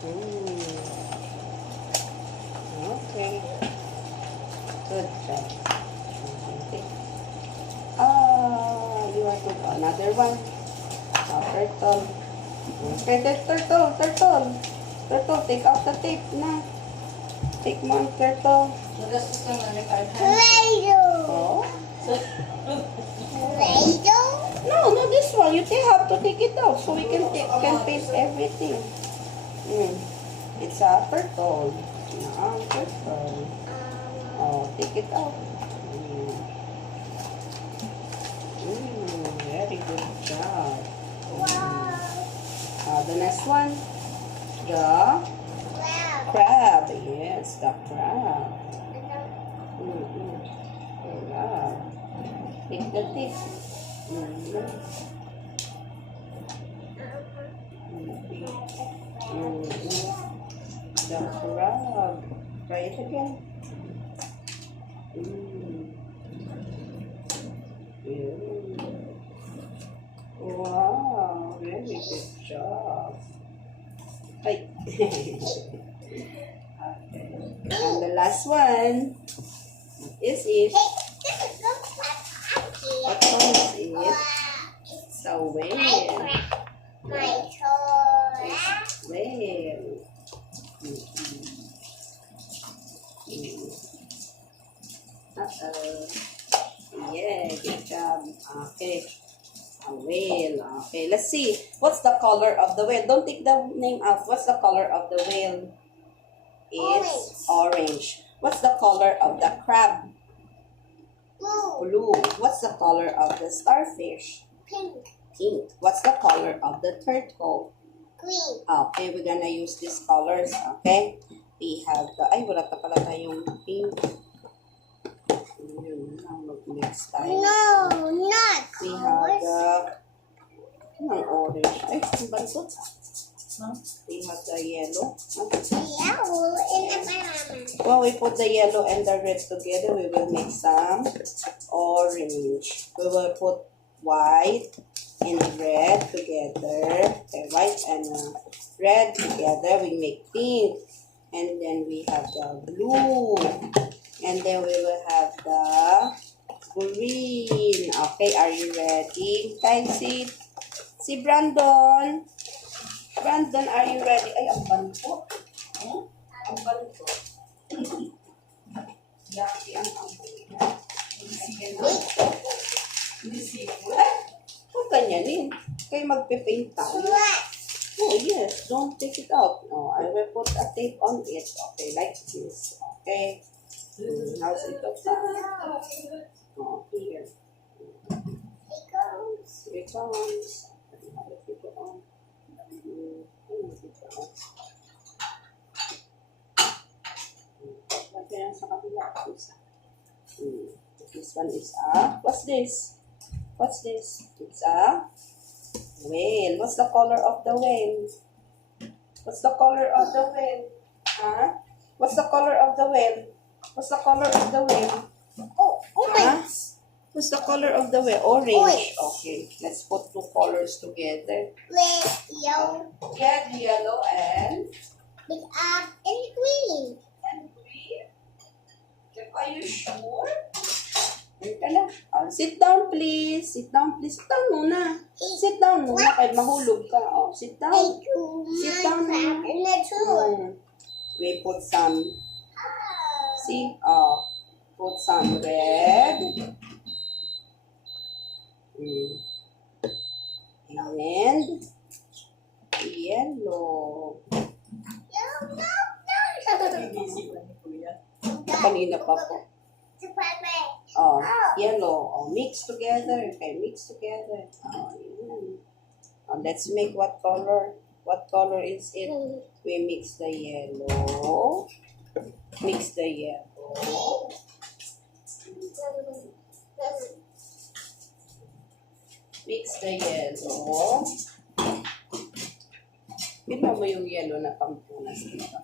Mm. Okay. Good job. Okay. You want to do another one? Turtle. Okay, there's turtle. Turtle, take out the tape na. Take mo ang turtle. Oh? No, this one. You have to take it out so we can paint everything. It's a turtle. Turtle. Oh, take it out. Very good job. The next one. The crab. Yes, the crab. Crab. Take the tip. The crab. Try it again. Wow, very good job. Right. Okay. And the last one is it. What one is it? It's a whale. Whale. Yeah, good job. Okay. A whale. Okay, let's see. What's the color of the whale? Don't take the name out. What's the color of the whale? It's orange. What's the color of the crab? Blue. What's the color of the starfish? Pink. What's the color of the turtle? Green. Okay, we're gonna use these colors. Okay. We have the, wala pa pala tayong pink. Yun lang, mag-mix tayo. No, not We have colors. the orange. Ay, ang bantot. We have the yellow. Yellow in the banana. When we put the yellow and the red together, we will make some orange. We will put white and red together. Okay, white and red together, we make pink. And then we have the blue. And then we will have the green. Okay, are you ready? Guys, si Brandon. Brandon, are you ready? Ay, ang banto. Ang banto. Yaki ang banto. Ay, huwag ganyanin. Kayo magpe-paint tayo. Oh, yes. Don't take it out. No, I will put a tape on it. Okay, like this. Okay. How's it look? Oh, here. Here it comes. How to put it on. Lagyan sa kabila. This one is what's this? What's this? It's a whale. What's the color of the whale? What's the color of the whale? Huh? What's the color of the whale? What's the color of the whale? Oh, orange. What's the color of the whale? Orange. Orange. Okay, let's put two colors together. Red, yellow, Red, yellow, and and green. green. Are you sure? Wait na. Sit down, please. Sit down, please. Sit down muna. Sit down muna. Kahit mahulog ka. Oh, sit down. Sit down muna. In the tool. We put some, see, put some red. And yellow. Kanina pa po. Yellow. Mix together. Okay, mix together. Let's make what color? What color is it? We mix the yellow. Mix the yellow. Mix the yellow. Tignan mo yung yellow na pangpunas dito.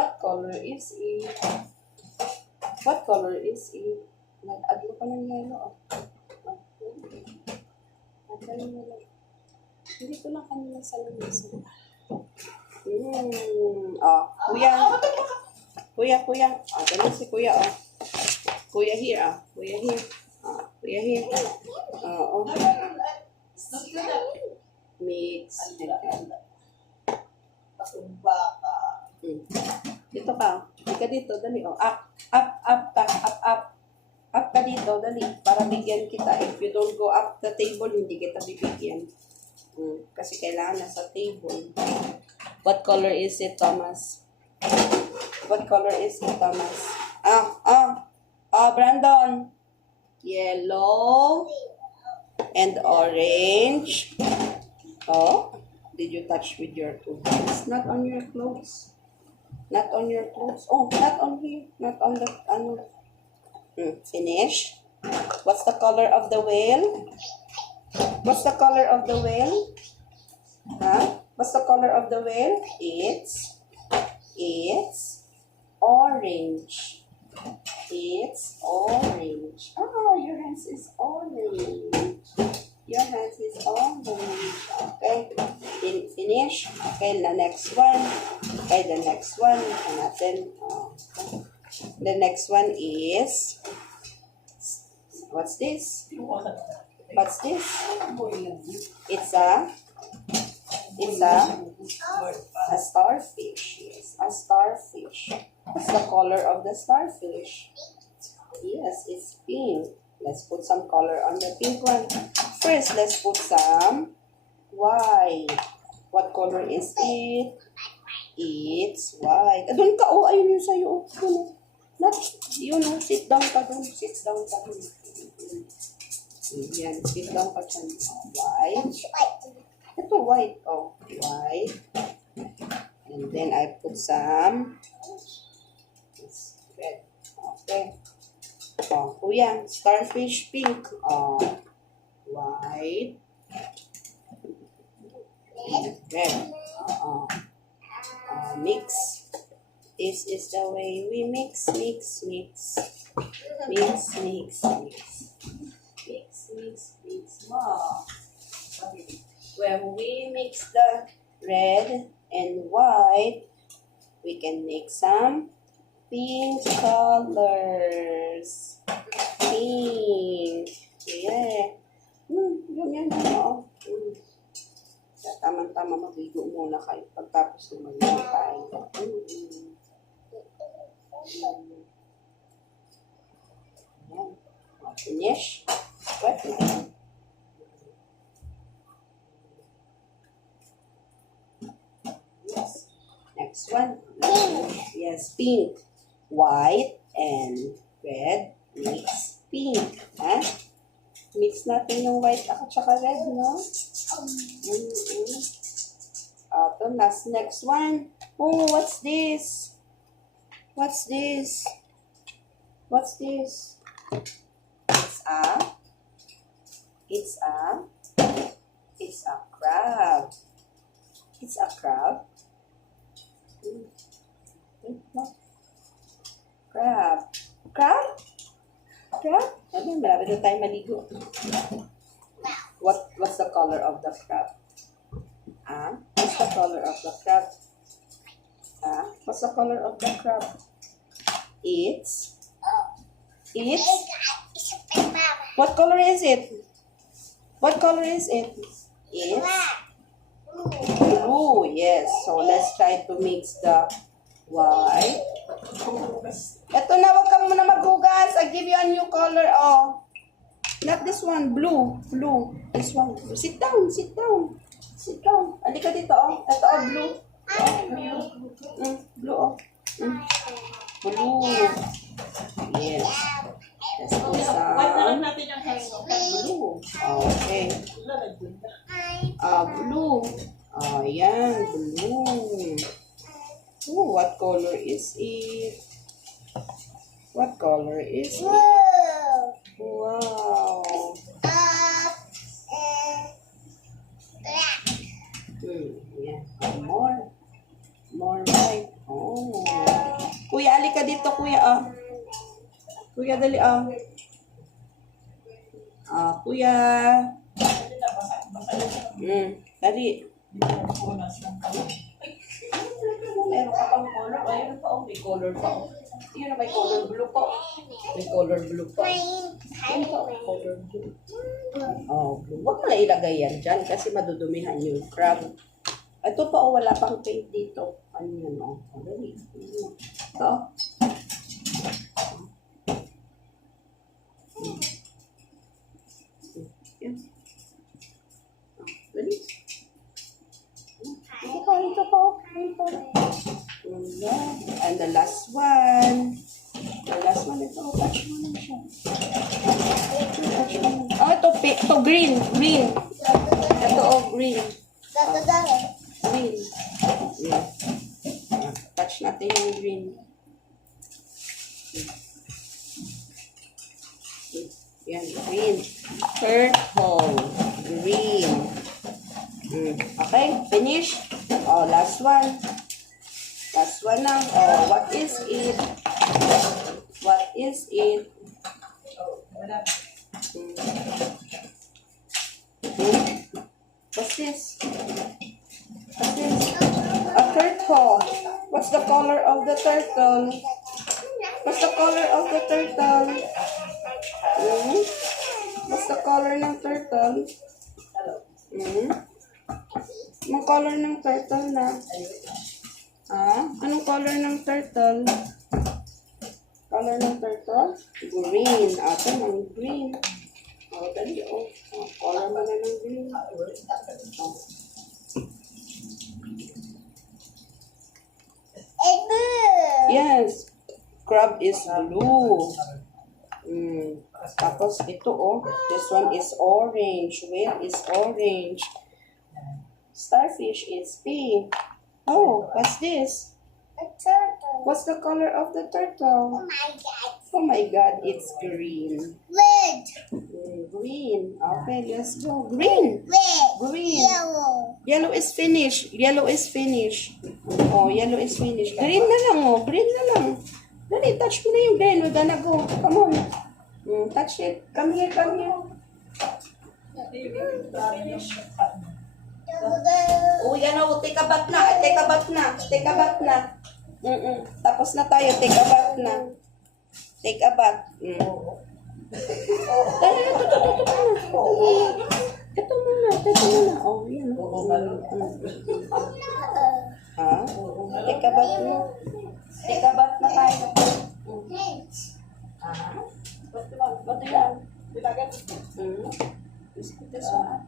What color is it? What color is it? Nag-add mo pa ng yellow. Hindi ko lang kanina sa labas. Kuya. Kuya. Dali si kuya, Kuya here, Kuya here. Kuya here. Mix. Dito ka. Dito dito, dali, Up ka. Up ka dito, dali. Para bigyan kita. If you don't go up the table, hindi kita bibigyan. Kasi kailangan nasa table. What color is it, Thomas? What color is it, Thomas? Brandon. Yellow and orange. Did you touch with your clothes? Not on your clothes. Not on your clothes. Not on here. Not on the, Finish. What's the color of the whale? What's the color of the whale? What's the color of the whale? It's orange. It's orange. Your hands is orange. Your hands is orange. Okay. Finish. Okay, the next one. Okay, the next one. The next one is, what's this? What's this? It's a starfish. Yes, a starfish. What's the color of the starfish? Yes, it's pink. Let's put some color on the pink one. First, let's put some white. What color is it? It's white. Doon ka, ayun yun sa'yo. Not, sit down ka doon. Sit down ka doon. Yan, sit down ka dyan. White. Ito, white. White. And then I put some red. Okay. Kuya, starfish pink. White. Red. Mix. This is the way we mix. Wow. When we mix the red and white, we can make some pink colors. Pink. Yeah. Yan. Tama-tama, magligo muna kayo pagtapos na magligo tayo. Yan. Finish. What? Yes. Next one. Yes, pink. White and red mix pink. Mix natin yung white at saka red, no? Next one. What's this? What's this? It's a crab. It's a crab. Crab? Marami na tayo maligo. What's the color of the crab? What's the color of the crab? What's the color of the crab? It's what color is it? What color is it? It's blue. Yes. So let's try to mix the white. Ito na, wag ka muna maghugas. I give you a new color. Not this one. Blue. This one. Sit down. Halika dito, Ito, blue. Blue, Blue. Yes. Let's put some blue. Okay. Blue. Yan. Blue. What color is it? What color is it? Wow. Yeah. More white. ka dito, kuya, ah. Kuya, dali, ah. Ah, kuya. Dali. Meron ka pang color. Ayun pa, oh. May color pa, oh. Yun, may color blue pa. May color blue pa. Ayun pa, oh, color blue. Oh, blue. Huwag mo na ilagay yan dyan kasi madudumihan yung crab. Ito pa, oh, wala pang paint dito. Ano yan, oh. Dali. Ito. Yan. Dali. Ito pa, ito pa. Ito. And the last one. The last one, ito. Touch mo lang siya. Touch mo lang. Oh, ito green. Green. Ito, oh, green. Green. Yeah. Touch natin yung green. Yan, green. Purple. Green. Okay, finish. Oh, last one. Last one now. Oh, what is it? What is it? What's this? What's this? A turtle. What's the color of the turtle? What's the color of the turtle? What's the color ng turtle? Anong color ng turtle na? Anong color ng turtle? Color ng turtle? Green. Ito ng green. Oh, dali, oh. Color mo na ng green. Oh. Yes. Crab is blue. Tapos ito, oh. This one is orange. Whale is orange. Starfish is pink. Oh, what's this? A turtle. What's the color of the turtle? Oh my god. Oh my god, it's green. Red. Green. Okay, let's go. Green. Red. Green. Yellow. Yellow is finished. Yellow is finished. Oh, yellow is finished. Green na lang, oh. Green na lang. Dali, touch mo na yung green. We're gonna go. Come on. Touch it. Come here, come here. Finish. Uy, ano, take a bath na. Take a bath na. Take a bath na. Tapos na tayo. Take a bath na. Take a bath. Dali, ito muna. Ito muna. Oh, yan. Take a bath na. Take a bath na tayo. What do you want? This one.